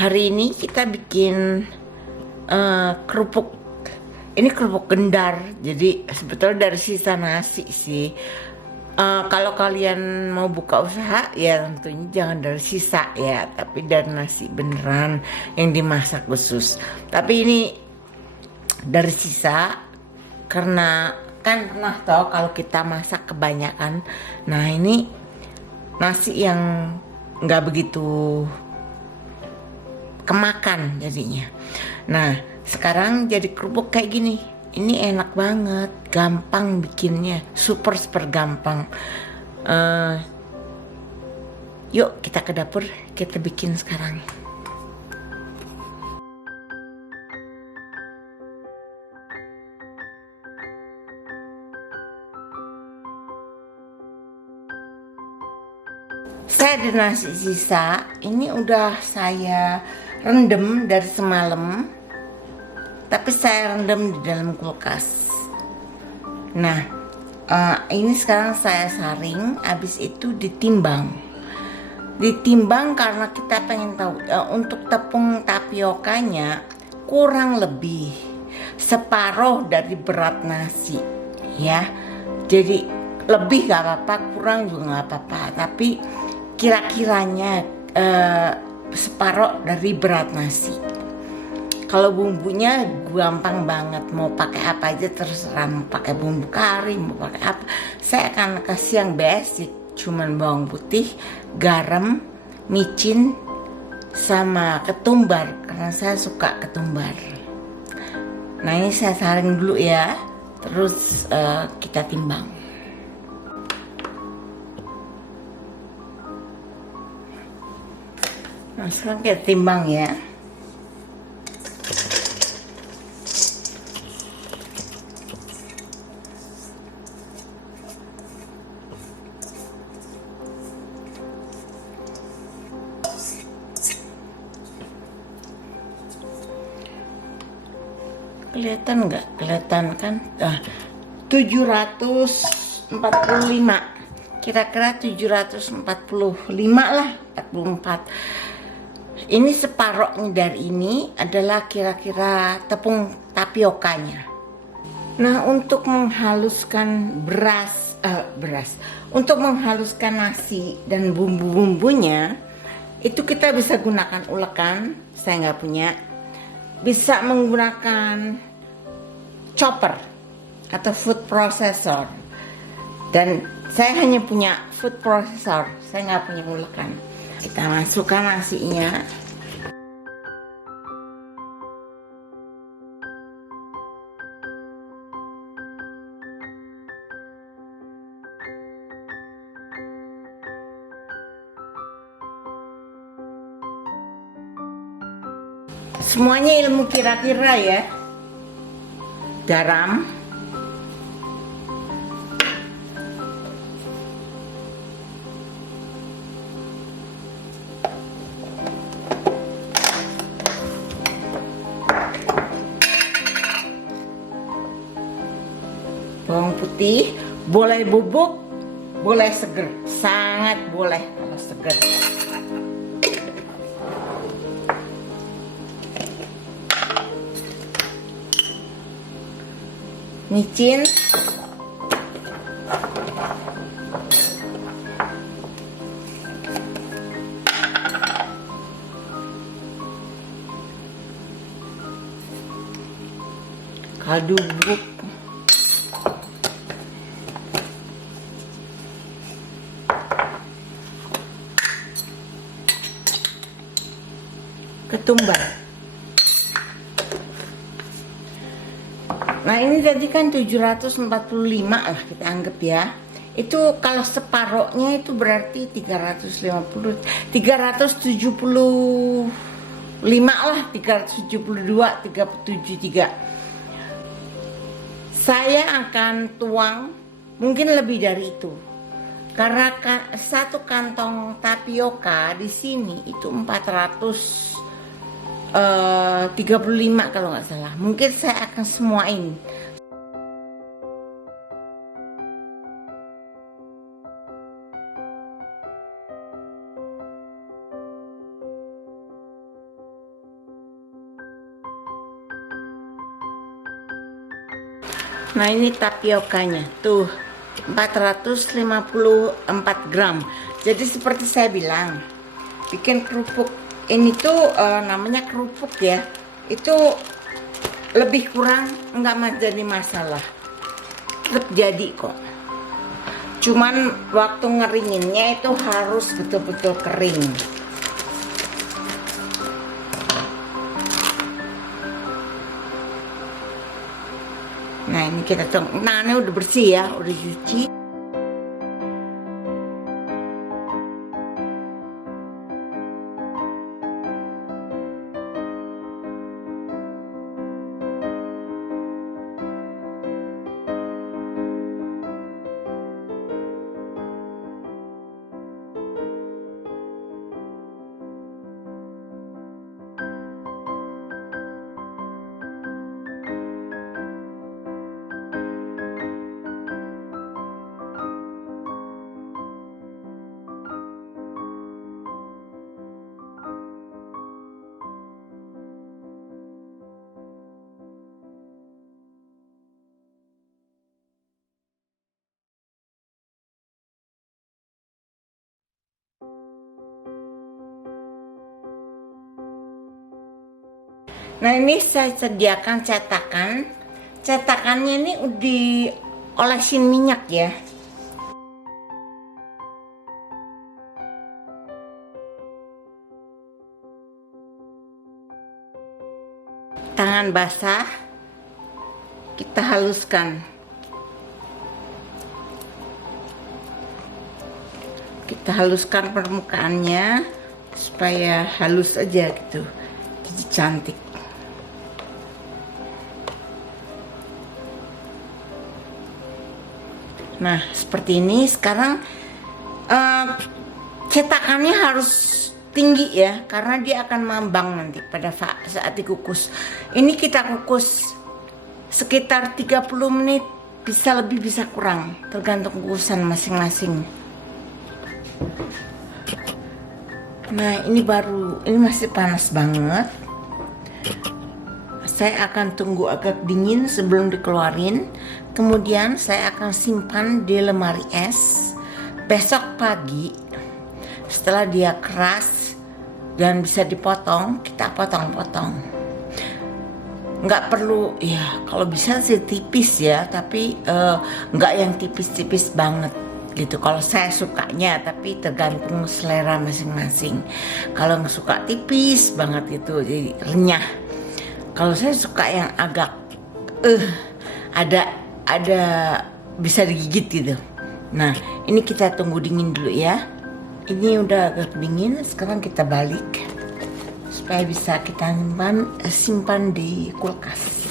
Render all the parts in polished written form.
Hari ini kita bikin kerupuk. Ini kerupuk gendar. Jadi sebetulnya dari sisa nasi sih. Kalau kalian mau buka usaha ya tentunya jangan dari sisa ya, tapi dari nasi beneran yang dimasak khusus. Tapi ini dari sisa karena kan pernah tahu kalau kita masak kebanyakan. Nah ini nasi yang nggak begitu kemakan jadinya. Nah sekarang jadi kerupuk kayak gini. Ini enak banget, gampang bikinnya, super gampang. Yuk kita ke dapur, kita bikin sekarang. Saya ada nasi sisa, ini udah saya rendam dari semalam, tapi saya rendam di dalam kulkas. Nah, ini sekarang saya saring, habis itu ditimbang. Ditimbang karena kita pengen tahu untuk tepung tapiokanya kurang lebih separuh dari berat nasi, ya. Jadi lebih gak apa-apa, kurang juga gak apa-apa, tapi kira-kiranya separuh dari berat nasi. Kalau bumbunya gampang banget, mau pakai apa aja terserah, mau pakai bumbu kari, mau pakai apa. Saya akan kasih yang basic, cuman bawang putih, garam, micin, sama ketumbar karena saya suka ketumbar. Nah ini saya saring dulu ya, terus kita timbang. Nah sekarang kita timbang ya. Kelihatan nggak? Kelihatan kan? 745, kira-kira 745 lah, 44. Ini separohnya dari ini adalah kira-kira tepung tapiokanya. Nah untuk menghaluskan untuk menghaluskan nasi dan bumbu-bumbunya itu kita bisa gunakan ulekan, saya nggak punya. Bisa menggunakan chopper atau food processor, dan saya hanya punya food processor, saya nggak punya ulekan. Kita masukkan nasinya. Semuanya ilmu kira-kira ya. Garam, bawang putih, boleh bubuk, boleh seger, sangat boleh kalau seger. Micin, kaldu bubuk, ketumbar. Nah ini tadi kan 745 lah kita anggap ya. Itu kalau separohnya itu berarti 350, 375 lah, 372, 373. Saya akan tuang mungkin lebih dari itu. Karena satu kantong tapioka di sini itu 435 kalau nggak salah. Mungkin saya akan semuain. Nah ini tapiokanya tuh 454 gram. Jadi seperti saya bilang, bikin kerupuk ini tuh namanya kerupuk ya, itu lebih kurang nggak jadi masalah, tetap jadi kok. Cuman waktu ngeringinnya itu harus betul-betul kering. Nah ini kita tunggu. Nah ini udah bersih ya, udah cuci. Nah ini saya sediakan cetakan. Cetakannya ini udah diolesin minyak ya. Tangan basah, kita haluskan. Kita haluskan permukaannya supaya halus aja gitu, jadi cantik. Nah seperti ini. Sekarang cetakannya harus tinggi ya, karena dia akan mambang nanti pada saat dikukus. Ini kita kukus sekitar 30 menit, bisa lebih bisa kurang, tergantung kukusan masing-masing. Nah ini masih panas banget. Saya akan tunggu agak dingin sebelum dikeluarin. Kemudian saya akan simpan di lemari es. Besok pagi setelah dia keras dan bisa dipotong, kita potong-potong. Nggak perlu ya, kalau bisa sih tipis ya, tapi nggak yang tipis-tipis banget gitu. Kalau saya sukanya, tapi tergantung selera masing-masing. Kalau suka tipis banget itu jadi renyah. Kalau saya suka yang agak ada bisa digigit gitu. Nah ini kita tunggu dingin dulu ya. Ini udah agak dingin. Sekarang kita balik supaya bisa kita simpan di kulkas.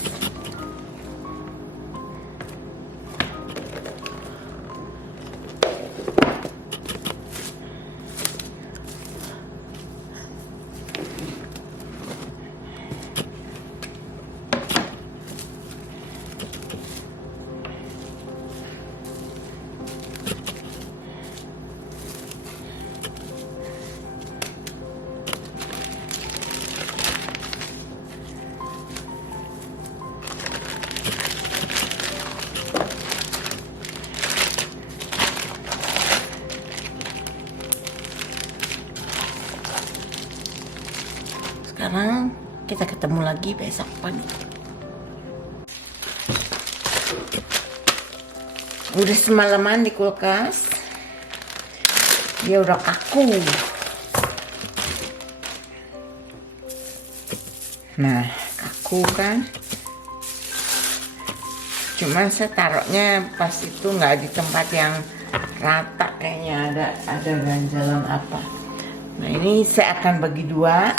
Sekarang kita ketemu lagi besok pagi. Udah semalaman di kulkas, dia udah kaku. Nah kaku kan, cuman saya taruhnya pas itu nggak di tempat yang rata, kayaknya ada ganjalan apa. Nah ini saya akan bagi dua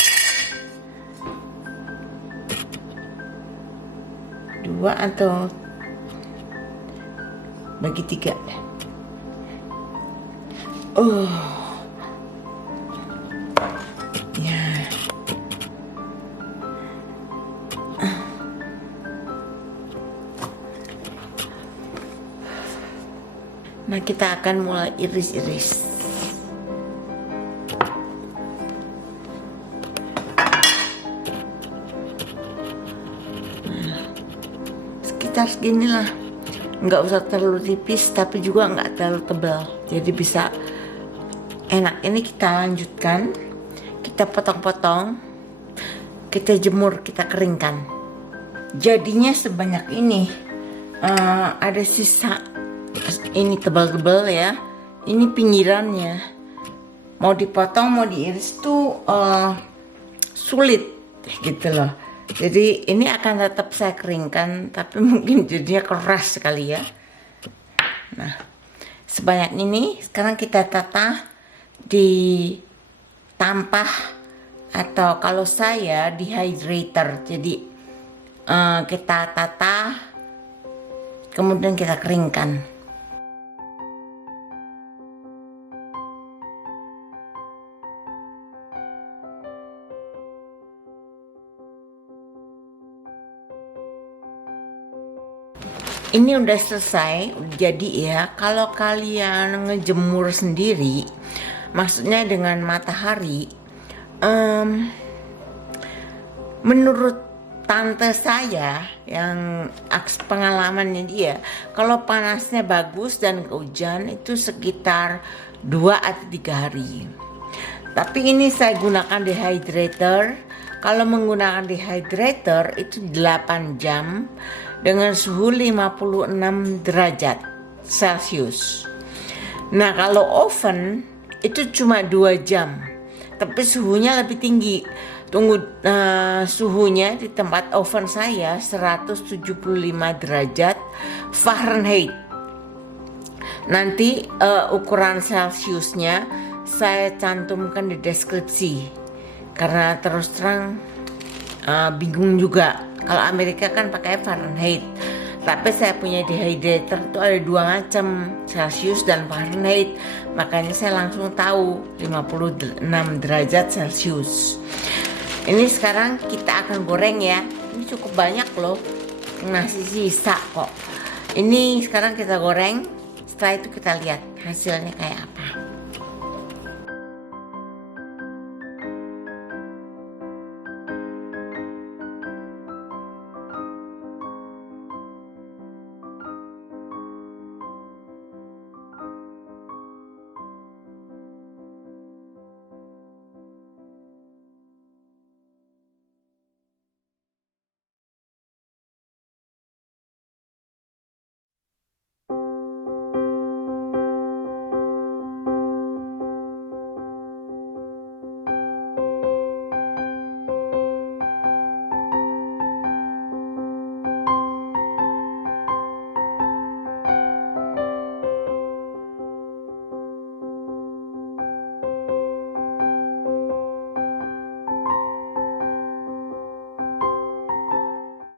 atau bagi 3. Ya. Nah kita akan mulai iris-iris. Sekitar segini lah. nggak usah terlalu tipis tapi juga nggak terlalu tebal, jadi bisa enak. Ini kita lanjutkan, kita potong-potong, kita jemur, kita keringkan. Jadinya sebanyak ini. Ada sisa, ini tebal-tebal ya, ini pinggirannya. Mau dipotong mau diiris tuh sulit gitu loh. Jadi ini akan tetap saya keringkan, tapi mungkin jadinya keras sekali ya. Nah, sebanyak ini sekarang kita tata di tampah, atau kalau saya dehydrator. Jadi kita tata kemudian kita keringkan. Ini udah selesai, jadi ya kalau kalian ngejemur sendiri, maksudnya dengan matahari, menurut tante saya yang pengalamannya dia, kalau panasnya bagus dan hujan itu sekitar 2 atau 3 hari. Tapi ini saya gunakan dehydrator. Kalau menggunakan dehydrator itu 8 jam dengan suhu 56 derajat Celcius. Nah, kalau oven itu cuma 2 jam, tapi suhunya lebih tinggi. Suhunya di tempat oven saya 175 derajat Fahrenheit. Nanti ukuran Celciusnya saya cantumkan di deskripsi, karena terus terang bingung juga. Kalau Amerika kan pakai Fahrenheit, tapi saya punya dehydrator itu ada 2 macam, Celcius dan Fahrenheit, makanya saya langsung tahu 56 derajat Celcius. Ini sekarang kita akan goreng ya. Ini cukup banyak loh, masih sisa kok. Ini sekarang kita goreng, setelah itu kita lihat hasilnya kayak apa.